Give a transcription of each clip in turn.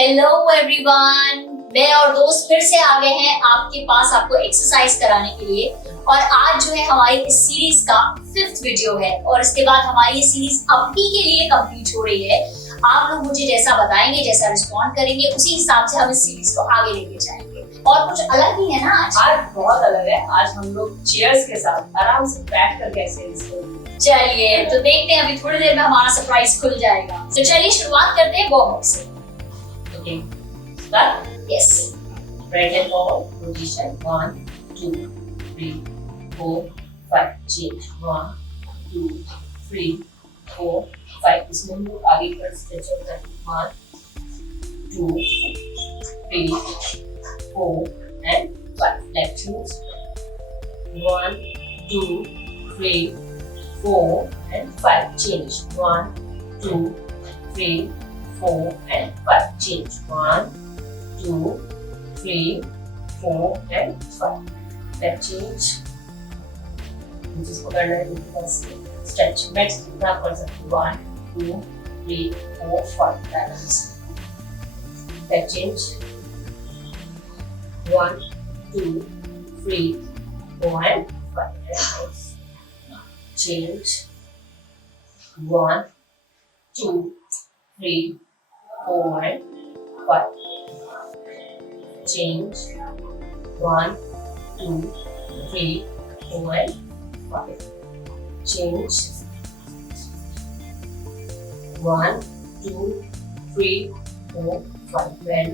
Hello everyone, मैं और दोस्त फिर से आ गए हैं आपके पास आपको एक्सरसाइज कराने के लिए। और आज जो है हमारी इस सीरीज का 5th वीडियो है और इसके बाद हमारी ये सीरीज अभी के लिए कंप्लीट हो रही है। आप लोग मुझे जैसा बताएंगे, जैसा रिस्पॉन्ड करेंगे, उसी हिसाब से हम इस सीरीज को आगे लेके जाएंगे। और कुछ अलग ही है ना आज बहुत अलग है। आज हम लोग चेयर्स के साथ आराम से बैठ कर कैसे इसको। चलिए तो देखते हैं, अभी थोड़ी देर में हमारा सरप्राइज खुल जाएगा। तो चलिए शुरुआत करते हैं वार्म अप से। Okay, start. Yes, Right and forward position. 1, 2, 3, 4, 5. Change. 1, 2, 3, 4, 5. इसमें हम लोग आगे कर स्ट्रेच करते हैं. 1, 2, 3, 4 and 5. Left heels. 1, 2, 3, 4 and 5. Change. 1, 2, 3, 4 and 5. Change. 1, 2, 3, 4 and 5. Left change. जिसको करना है उनके पास stretch. Next जितना कर सकते हैं. 1, 2, 3, 4, 5. Balance. Left change. 1, 2, 3, 4 and 5. Balance. Change. 1, 2, 3, 4 and 5. Change. 1, 2, 3, 4 and 5. Change. 1, 2, 3, 4, 5. Then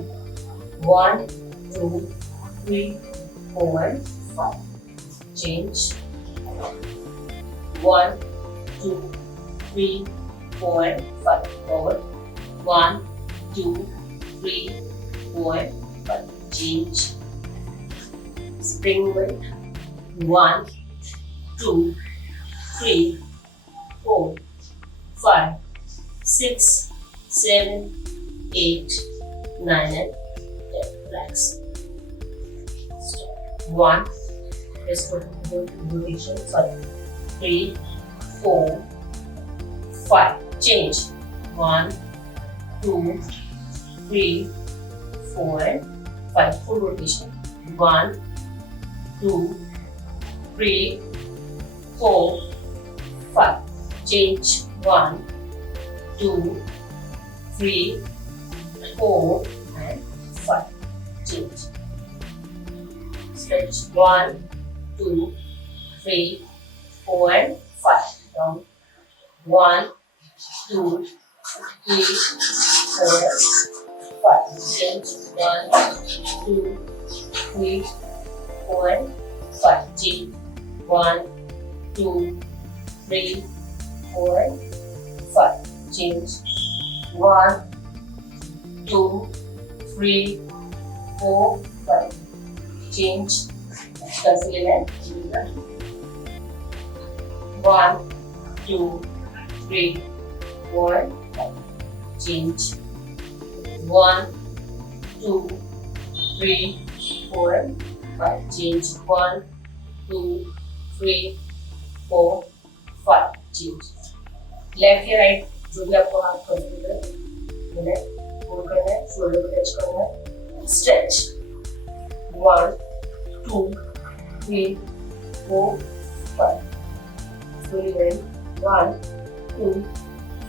1, 2, 3, 4 and 5. Change. 1, 2, 3, 4 and 5. Forward. 1, 2, 3, 4 and 5. Change. Spring weight. 1, 2, 3, 4, 5, 6, 7, 8, 9 and 10. Relax. Stop. 1. Let's go to rotation. Sorry. 3, 4, 5. Change. 1, 2, 3, 4 and 5. Full rotation. 1, 2, 3, 4, 5. Change. 1, 2, 3, 4 and 5. Change. Stretch. 1, 2, 3, 4 and 5. Down. 1, 2, 3, 4, 5. Change. 1, 2, 3, 4 and 5. Change. 1, 2, 3, 4 and 5. Change. 1, 2, 3, 4, 5. Change. Conceal and 1, 2, 3, 4 and 5. Change. 1, 2, 3, 4 and 5. Change. 1, 2, 3, 4, 5. Change. Left या right जो भी आपको हाथ comfortable है, उन्हें hold करना है, shoulder को टच करना है. Stretch. 1, 2, 3, 4, 5. Slowly bend. 1, 2,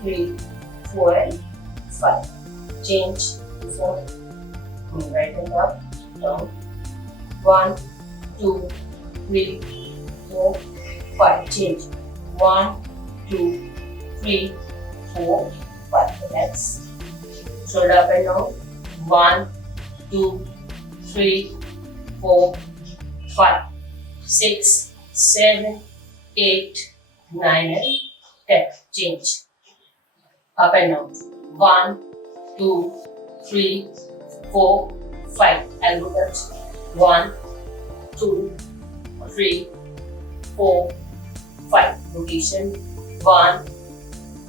3, 4 and 5. Change. This one. Right hand up, down. 1, 2, 3, 4, 5. Change. 1, 2, 3, 4, 5. Relax. Shoulder up and down. 1, 2, 3, 4, 5, 6, 7, 8, 9 and 10. Change. Up and down. 1, 2, 3, 4, 5. Elbow touch. 1, 2, 3, 4, 5. Rotation. 1,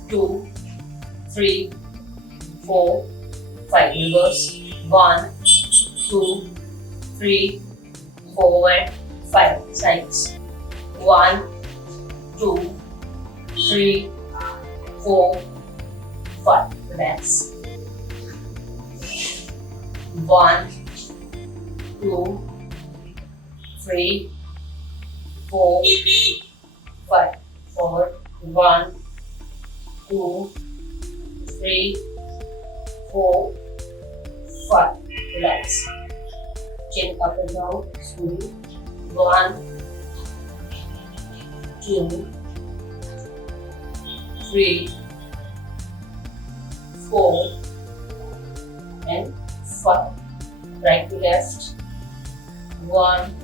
2, 3, 4, 5. Reverse. 1, 2, 3, 4 and 5. Sides. 1, 2, 3, 4, 5. Relax. 1, 2, 3, 4, 5. Forward. 1, 2, 3, 4, 5. Relax. Chin up and down. Slowly. 1, 2, 3, 4, and 5. Right to left. 1,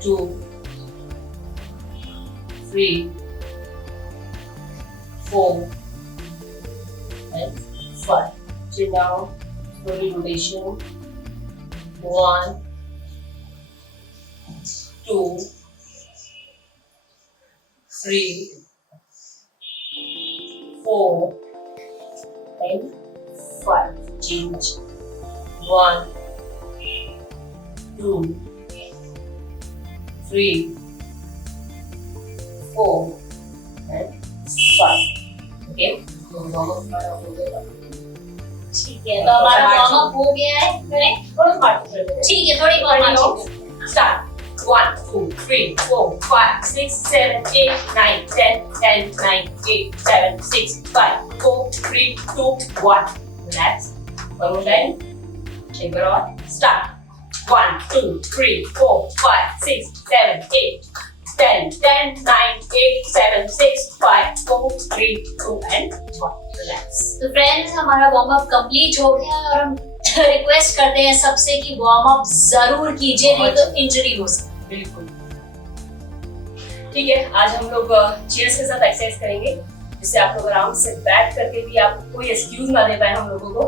2, 3, 4, and 5. Chin down. Slowly rotation. 1, 2, 3, 4, and 5. Change. 1, 2, 3, 4, and 5. Okay? ठीक है, तो हमारा warm up हो गया है। ठीक है, थोड़ी बहुत Start. 1, 2, 3, 4, 5, 6, 7, 8, 9, 10, 10, 9, 8, 7, 6, 5, 4, 3, 2, 1. Relax. One more time. Take it on. Start. 1, 2, 3, 4, 5, 6, 7, 8, 10, 10, 9, 8, 7, 6, 5, 4, 3, 2, and 1. Relax. तो फ्रेंड्स, हमारा वार्म अप कंप्लीट हो गया और हम रिक्वेस्ट करते हैं सबसे कि वार्म अप जरूर कीजिए, नहीं तो इंजरी हो सकती है। बिल्कुल। ठीक है, आज हम लोग चेयर्स के साथ एक्सरसाइज करेंगे, जिससे आप लोग आराम से बैठ करके भी आप कोई एक्सक्यूज ना दे पाए हम लोगों को,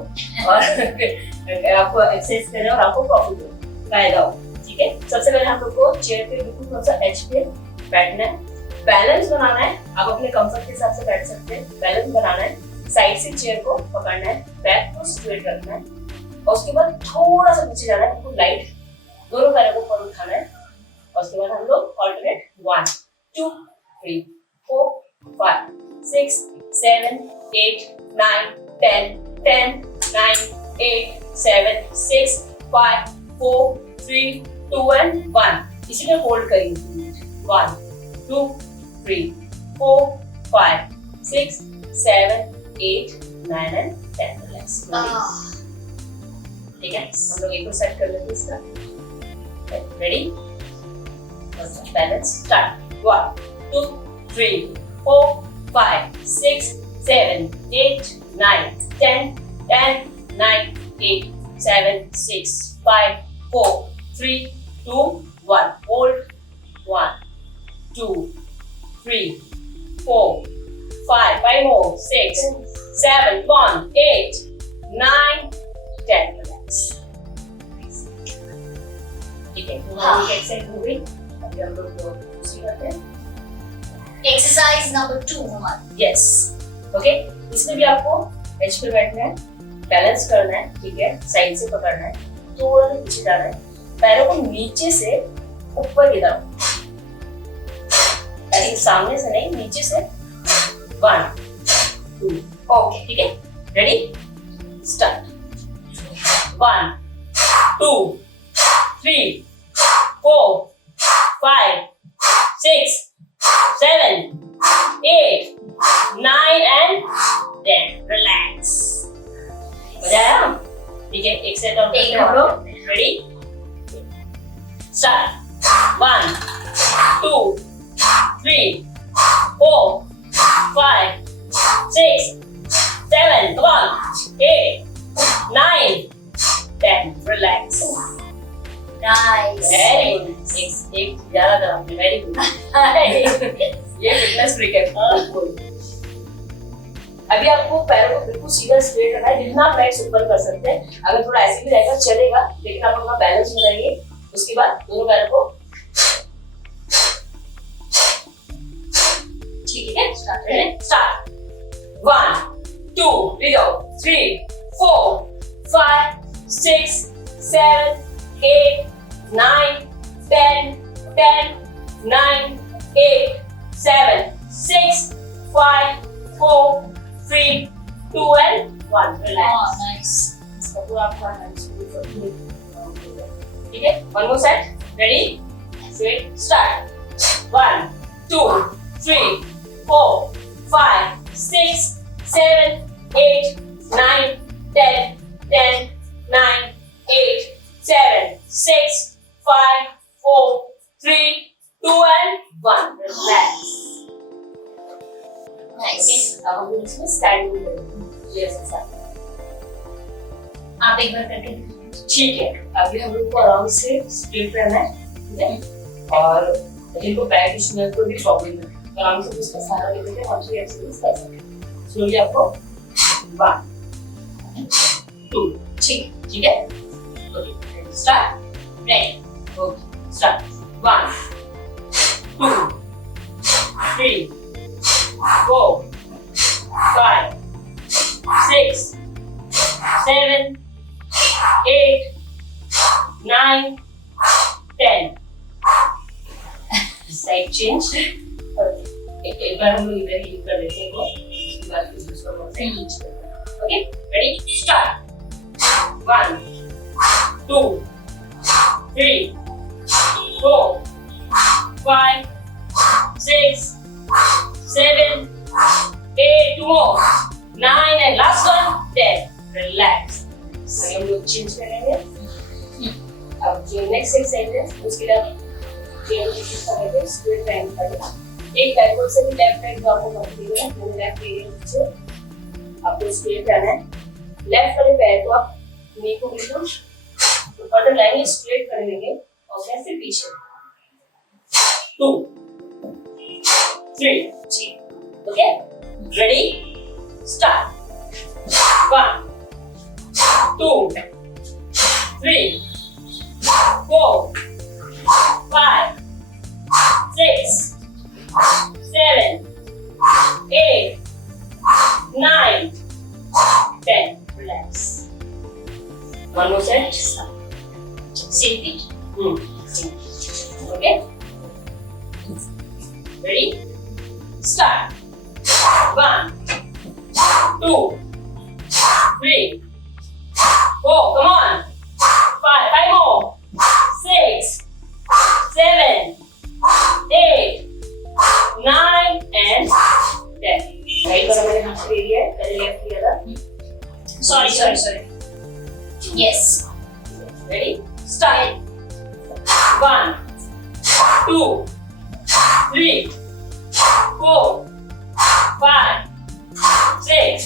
और आपको एक्सरसाइज करें और आपको प्रॉफिट हो, फायदा हो। ठीक है, सबसे पहले हम लोग को चेयर पे बिल्कुल थोड़ा सा एज पे बैठना है, बैलेंस बनाना है। आप अपने कंफर्ट के हिसाब से बैठ सकते हैं। बैलेंस बनाना है, साइड से चेयर को पकड़ना है, बैक को स्ट्रेट रखना है, और उसके बाद थोड़ा सा नीचे जाना है, बिल्कुल लाइट, दोनों पैरों को ऊपर उठाना है, और उसके बाद हम लोग ऑल्टरनेट 1, 2, 3, 4, 5, 6, 7, 8, 9, 10, 10, 9, 8, 7, 6, 5, 4, 3, 2, and 1. इसी में होल्ड करेंगे। 1, 2, 3, 4, 5, 6, 7, 8, 9, and 10. Relax. ठीक है, हम लोग एक को सेट कर लेते हैं इसका। Ready? Balance start. 1, 2, 3, 4, 5, 6, 7, 8, 9, 10, 10, 9, 8, 7, 6, 5, 4, 3, 2, 1. Hold. 1, 2, 3, 4, 5. 5 more. 6, 7, 1, 8, 9, 10. ठीक है, हमारी एक्सरसाइज हो गई। अभी हम लोग दूसरी करते हैं। एक्सरसाइज नंबर 2 हमारी। Yes, okay. इसमें भी आपको एज पे बैठना है, बैलेंस करना है, ठीक है, साइड से पकड़ना है, थोड़ा सा पीछे जाना है, पैरों को नीचे से ऊपर की तरफ, ऐसे सामने से नहीं, नीचे से। 1, 2, ओके, ठीक है, रेडी? स्टार्ट। 1, 2, 3, 4, 5, 6, 7, 8, 9, and 10. Relax. मजा आया? ठीक है, एक सेट और करते हैं हम लोग। Ready? Start. 1, 2, 3, 4, 5, 6, 7, 8, 9, 10. Relax. Nice. Very good. एक ज्यादा तरह से वेरी गुड। ये फिटनेस ट्रिक है। अभी आपको पैरों को बिल्कुल सीधा स्ट्रेट रखना है, जितना आप लेग्स ऊपर कर सकते हैं। अगर थोड़ा ऐसे भी रहेगा चलेगा, लेकिन आप अपना बैलेंस बनाएंगे। उसके बाद दोनों पैरों को, ठीक है, स्टार्ट। 1, 2, 3, 4, 5, 6, 7, 8, 9, 10, 10, 9, 8, 7, 6, 5, 4, 3, 2, and 1. Relax. Nice. इसका पूरा आपका हैंड्स ठीक है. One more set. Ready. Straight start. 1 2 3 4 5 6 7 8 9 10 10 9 8 7 6 5 4 3 2 and 1. Relax. Nice. अब हम इसमें स्टैंडिंग करेंगे. Yes sir. आप एक बार करके दिखाइए. ठीक है. अभी हम लोग को आराम से स्ट्रेट रहना है. ठीक है. और जिनको बैक इशू में कोई भी प्रॉब्लम है तो आराम से उसका सहारा लेते हुए हम ये एक्सरसाइज कर सकते हैं. स्लोली आपको 1 2 ठीक है. Okay start. Ready. Okay start. 1 2 3 4 5 6 7 8 9 10. Side change. एक बार हम लोग इधर ही कर लेते हैं. उसके बाद फिर दूसरा वाला साइड चेंज करते हैं. Okay ready start. 1 2 3 4 5 6 7 8 2 more 9 and last one 10. Relax. अभी हम लोग चेंज करेंगे. अब जो नेक्स्ट एक्सरसाइज है उसके लिए स्ट्रेट लाइन करें. एक बैकवर्ड से भी लेफ्ट राइट जो आपको करते हैं वो लेफ्ट एरिया आपको स्ट्रेट रहना है. लेफ्ट वाले पैर को आप नी को बिल्कुल ऊपर लाइन स्ट्रेट कर लेंगे और ऐसे पीछे 2 3 okay ready start. 1 2 3 4 5 6 7 8 9 10. Relax. One more set. Same thing. Okay. Ready? Start. 1 2 3 4. Come on. 5 more. 6 7 8 9 and 10. Right पर मैंने हाथ ले लिया है. पहले लेफ्ट लिया था. Sorry. Yes. Ready? Start. 1 2 3 4 5 6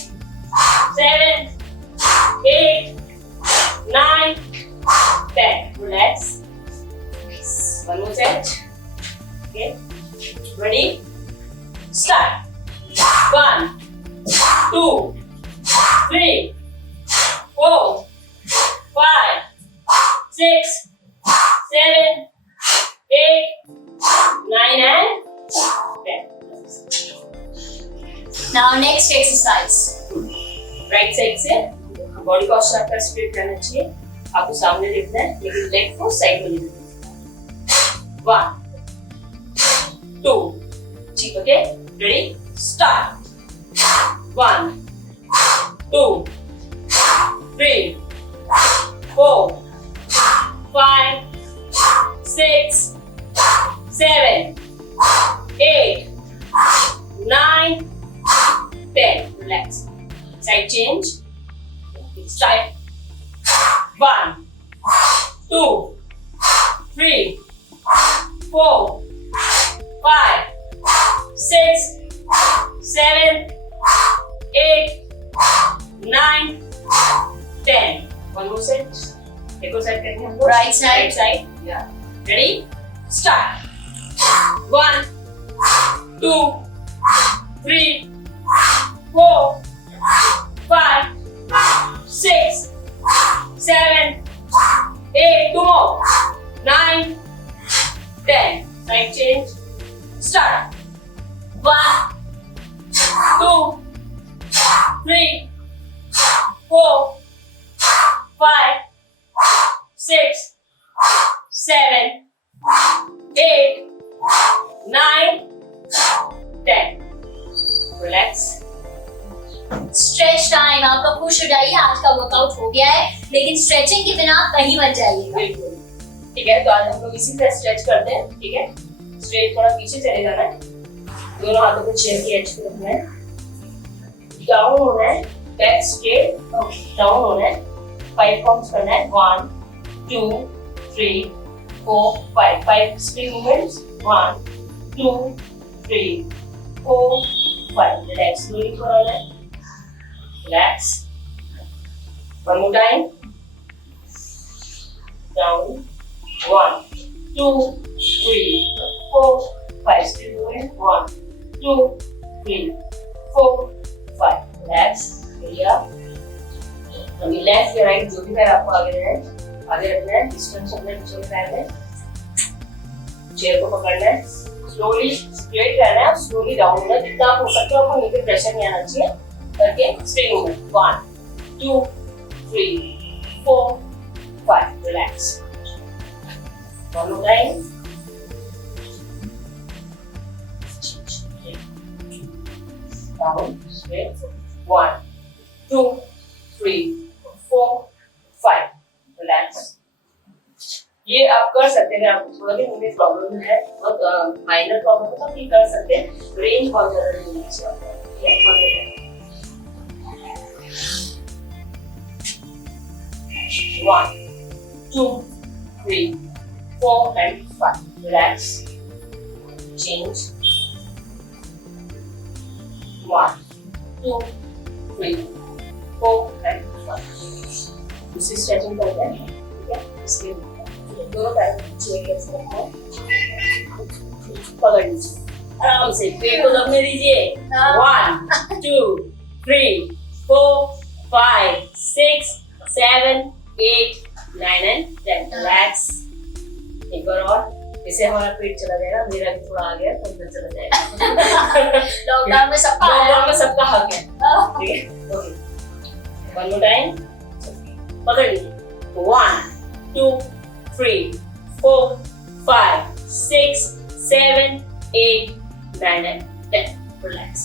7 8 9 10. Relax. One more set. Okay. Ready? Start. 1 2 3 4 5 6 7 8 9 and 10. Now next exercise. Right side से बॉडी पोस्चर आपका स्ट्रेट रहना चाहिए. आपको सामने देखना है लेकिन लेग को साइड में लेना है. 1 2 ठीक okay ready start. 1 2 3 4 5 6 7 8 9 10. Relax. Side change. Start. 1 2 3 4 5 6 7 8 9 10. One more set. एक और सेट करेंगे हम लोग. Right side. Right side. Yeah. Ready? Start. 1 2 3 4 5 6 7 8 2 more 9 10. Side change. Start. 1 2 3 4 5 6 7 8 9 10. Relax. Stretch time. आपका push खुश हो जाइए, आज का वर्कआउट हो गया है, लेकिन स्ट्रेचिंग के बिना कहीं मत जाइएगा। बिल्कुल ठीक है। तो आज हम लोग इसी तरह स्ट्रेच करते हैं। ठीक है, स्ट्रेट थोड़ा पीछे चले जाना है, दोनों हाथों को चेयर की एज पे रखना है, डाउन होना है, बैक स्ट्रेट, डाउन होना है, 5 काउंट्स करना है, 1 2 3 4 5 स्प्रिंग मूवमेंट्स, 1 2 3 4 5। रिलैक्स स्लोली करना है, relax, one more time, down, 1 2 3 4 5 still moving, 1 2 3 4 5। Relax, बढ़िया। अभी लेफ्ट या राइट जो भी पैर आपको आगे रखना है, डिस्टेंस अपने पीछे के पैर में, चेयर को पकड़ना है, स्लोली स्ट्रेट रहना है, स्लोली डाउन होना है, जितना आप हो सकता है, आपको नीचे प्रेशर नहीं आना चाहिए करके straight movement, 1 2 3 4 5। Relax, one more time, down, straight, 1 2 3 4 5। Relax. ये आप कर सकते हैं, आपको थोड़ा भी मुझे प्रॉब्लम है, बहुत माइनर प्रॉब्लम है, तो आप ये कर सकते हैं, रेंज बहुत ज्यादा नहीं है इसका। 1 2 3 4 and 5। Relax, change, 1 2 3 4 and 5। दूसरी स्ट्रेचिंग करते हैं। ठीक है, इसके दोनों पैर चेयर के साथ पकड़ लीजिए, आराम से पेट को दबने दीजिए, 1 2 3 4 5 6 7 8 9 and 10। Relax, एक बार और, जैसे हमारा पेट चला जाएगा, मेरा भी थोड़ा आ गया तो अंदर चला जाएगा। लॉकडाउन में सबका हक है। ठीक है, ओके, वन मोर टाइम, पकड़ लीजिए, 1 2 3 4 5 6 7 8 9 and 10। रिलैक्स।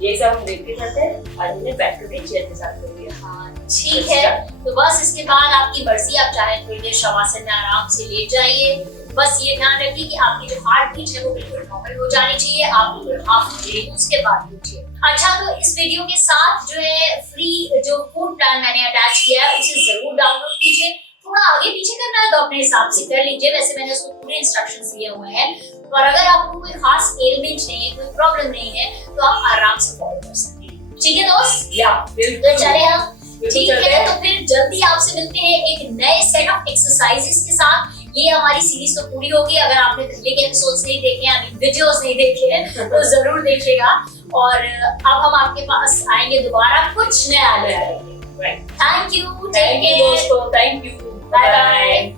ये सब हम देखते करते हैं, आज हमने बैक टू चेयर के साथ कर लिया। हाँ, ठीक है, तो बस इसके बाद आपकी मर्जी, आप चाहे थोड़ी देर शवासन में आराम से लेट जाइए। बस ये ध्यान रखिए कि आपकी जो हार्ट बीट है वो बिल्कुल नॉर्मल हो जानी चाहिए। आप बिल्कुल हाफ ले उसके बाद उठिए। अच्छा, तो इस वीडियो के साथ जो है फ्री जो फूड प्लान मैंने अटैच किया है उसे जरूर डाउनलोड कीजिए। थोड़ा आगे पीछे करना है तो अपने हिसाब से कर लीजिए, वैसे मैंने उसको पूरे इंस्ट्रक्शंस दिए हुए हैं। और अगर आपको कोई खास एलिमेंट नहीं है, कोई प्रॉब्लम नहीं है, तो आप आराम से फॉलो कर सकते हैं। ठीक है दोस्त? या तो चले हम, ठीक है, तो फिर जल्दी आपसे मिलते हैं एक नए सेट ऑफ एक्सरसाइजेस के साथ। ये हमारी सीरीज तो पूरी होगी, अगर आपने पहले के एपिसोड्स नहीं देखे, यानी वीडियोस नहीं देखे तो जरूर देखिएगा। और अब हम आपके पास आएंगे दोबारा कुछ नया लेकर। थैंक यू, दोस्तों, थैंक यू, बाय बाय।